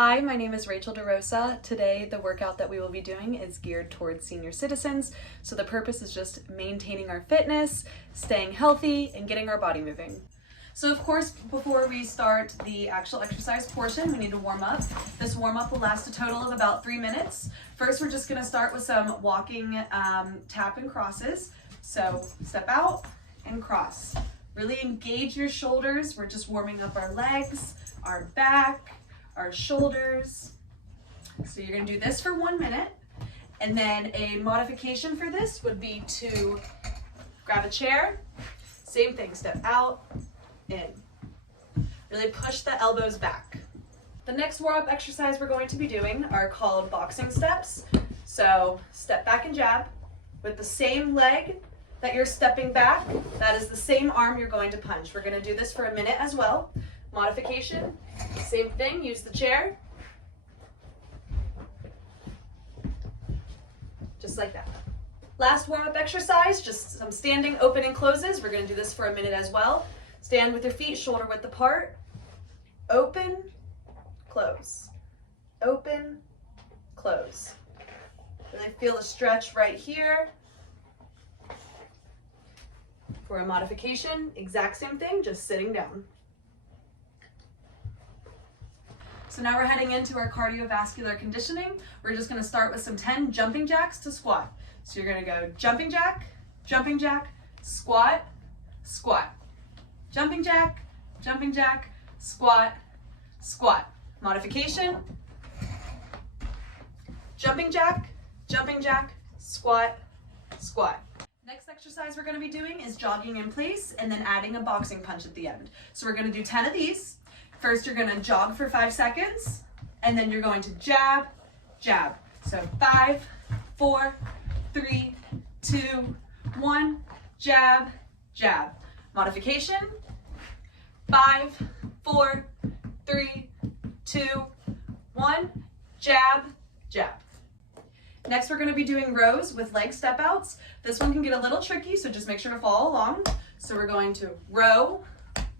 Hi, my name is Rachel DeRosa. Today, the workout that we will be doing is geared towards senior citizens. So the purpose is just maintaining our fitness, staying healthy, and getting our body moving. So of course, before we start the actual exercise portion, we need to warm up. This warm up will last a total of about 3 minutes. First, we're just gonna start with some walking tap and crosses. So step out and cross. Really engage your shoulders. We're just warming up our legs, our back, our shoulders. So you're gonna do this for 1 minute. And then a modification for this would be to grab a chair. Same thing, step out, in. Really push the elbows back. The next warm-up exercise we're going to be doing are called boxing steps. So step back and jab. With the same leg that you're stepping back, that is the same arm you're going to punch. We're gonna do this for 1 minute as well. Modification, same thing, use the chair. Just like that. Last warm-up exercise, just some standing open and closes. We're gonna do this for 1 minute as well. Stand with your feet shoulder width apart. Open, close. Open, close. Really feel a stretch right here. For a modification, exact same thing, just sitting down. So now we're heading into our cardiovascular conditioning. We're just gonna start with some 10 jumping jacks to squat. So you're gonna go jumping jack, squat, squat. Jumping jack, squat, squat. Modification. Jumping jack, squat, squat. Next exercise we're gonna be doing is jogging in place and then adding a boxing punch at the end. So we're gonna do 10 of these. First, you're gonna jog for 5 seconds, and then you're going to jab, jab. So 5, 4, 3, 2, 1, jab, jab. Modification, 5, 4, 3, 2, 1, jab, jab. Next, we're gonna be doing rows with leg step outs. This one can get a little tricky, so just make sure to follow along. So we're going to row,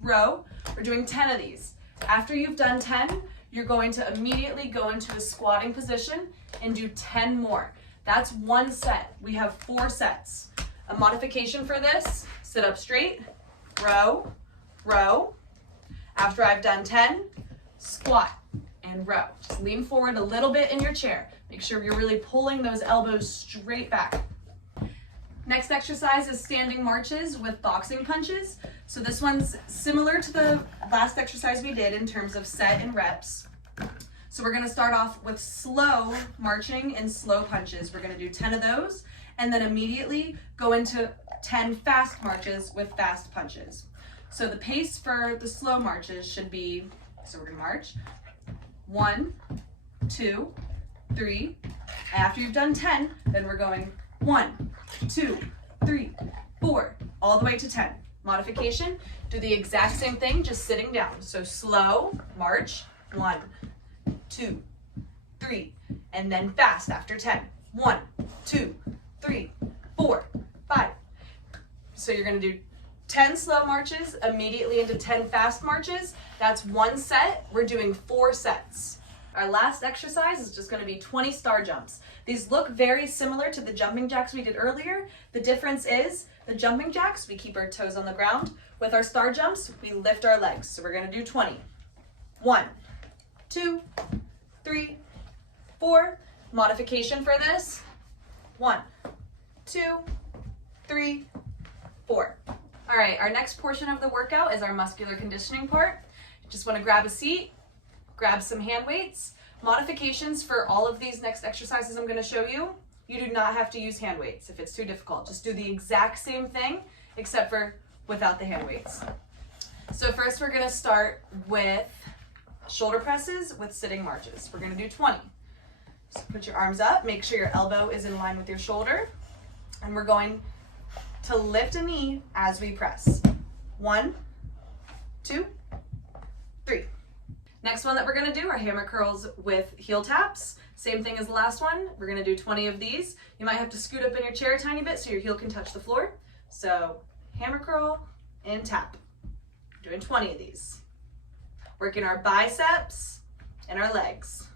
row. We're doing 10 of these. After you've done 10, you're going to immediately go into a squatting position and do 10 more. That's 1 set. We have 4 sets. A modification for this, sit up straight, row, row. After I've done 10, squat and row. Just lean forward a little bit in your chair. Make sure you're really pulling those elbows straight back. Next exercise is standing marches with boxing punches. So this one's similar to the last exercise we did in terms of set and reps. So we're gonna start off with slow marching and slow punches. We're gonna do 10 of those and then immediately go into 10 fast marches with fast punches. So the pace for the slow marches should be, so we're gonna march, 1, 2, 3. After you've done 10, then we're going 1, 2, 3, 4, all the way to 10. Modification, do the exact same thing, just sitting down. So slow, march, 1, 2, 3, and then fast after 10. 1, 2, 3, 4, 5. So you're gonna do 10 slow marches immediately into 10 fast marches. That's 1 set. We're doing 4 sets. Our last exercise is just gonna be 20 star jumps. These look very similar to the jumping jacks we did earlier. The difference is the jumping jacks, we keep our toes on the ground. With our star jumps, we lift our legs. So we're gonna do 20. 1, 2, 3, 4. Modification for this, 1, 2, 3, 4. All right, our next portion of the workout is our muscular conditioning part. Just wanna grab a seat, grab some hand weights. Modifications for all of these next exercises I'm gonna show you, you do not have to use hand weights if it's too difficult. Just do the exact same thing, except for without the hand weights. So first we're gonna start with shoulder presses with sitting marches. We're gonna do 20. So put your arms up, make sure your elbow is in line with your shoulder, and we're going to lift a knee as we press. 1, 2, 3. Next one that we're gonna do are hammer curls with heel taps. Same thing as the last one. We're gonna do 20 of these. You might have to scoot up in your chair a tiny bit so your heel can touch the floor. So hammer curl and tap. Doing 20 of these. Working our biceps and our legs.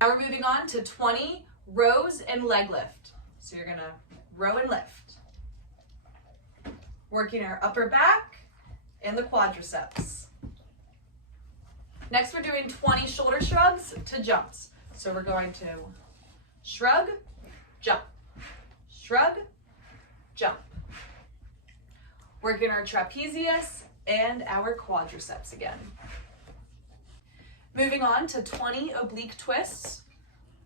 Now we're moving on to 20 rows and leg lift. So you're gonna row and lift. Working our upper back and the quadriceps. Next we're doing 20 shoulder shrugs to jumps. So we're going to shrug, jump, shrug, jump. Working our trapezius and our quadriceps again. Moving on to 20 oblique twists.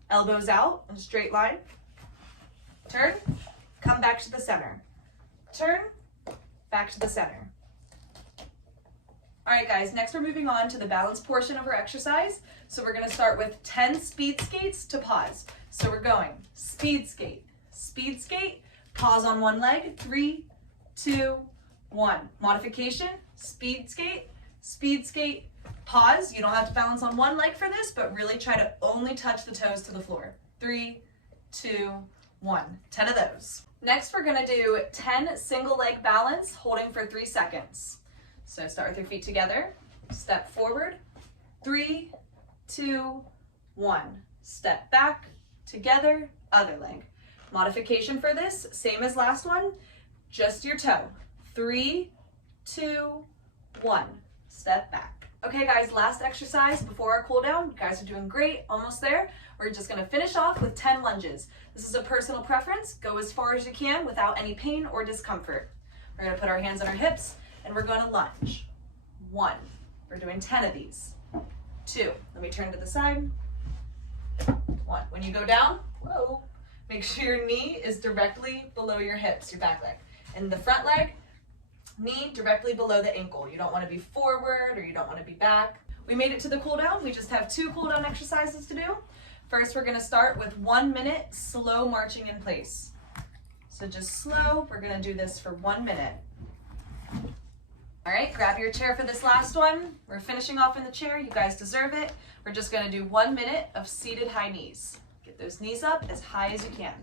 Elbows out in a straight line. Turn, come back to the center. Turn, back to the center. All right, guys, next we're moving on to the balance portion of our exercise. So we're gonna start with 10 speed skates to pause. So we're going speed skate, pause on one leg, 3, 2, 1. Modification, speed skate, pause. You don't have to balance on one leg for this, but really try to only touch the toes to the floor. 3, 2, 1. 10 of those. Next, we're gonna do 10 single leg balance, holding for 3 seconds. So start with your feet together, step forward, 3, 2, 1. Step back, together, other leg. Modification for this, same as last one, just your toe. 3, 2, 1. Step back. Okay guys, last exercise before our cool down. You guys are doing great, almost there. We're just gonna finish off with 10 lunges. This is a personal preference. Go as far as you can without any pain or discomfort. We're gonna put our hands on our hips and we're gonna lunge. 1, we're doing 10 of these. 2, let me turn to the side. 1, when you go down, whoa, make sure your knee is directly below your hips, your back leg. And the front leg, knee directly below the ankle. You don't wanna be forward or you don't wanna be back. We made it to the cool down. We just have 2 cool down exercises to do. First, we're gonna start with 1 minute slow marching in place. So just slow, we're gonna do this for 1 minute. All right, grab your chair for this last one. We're finishing off in the chair, you guys deserve it. We're just gonna do 1 minute of seated high knees. Get those knees up as high as you can.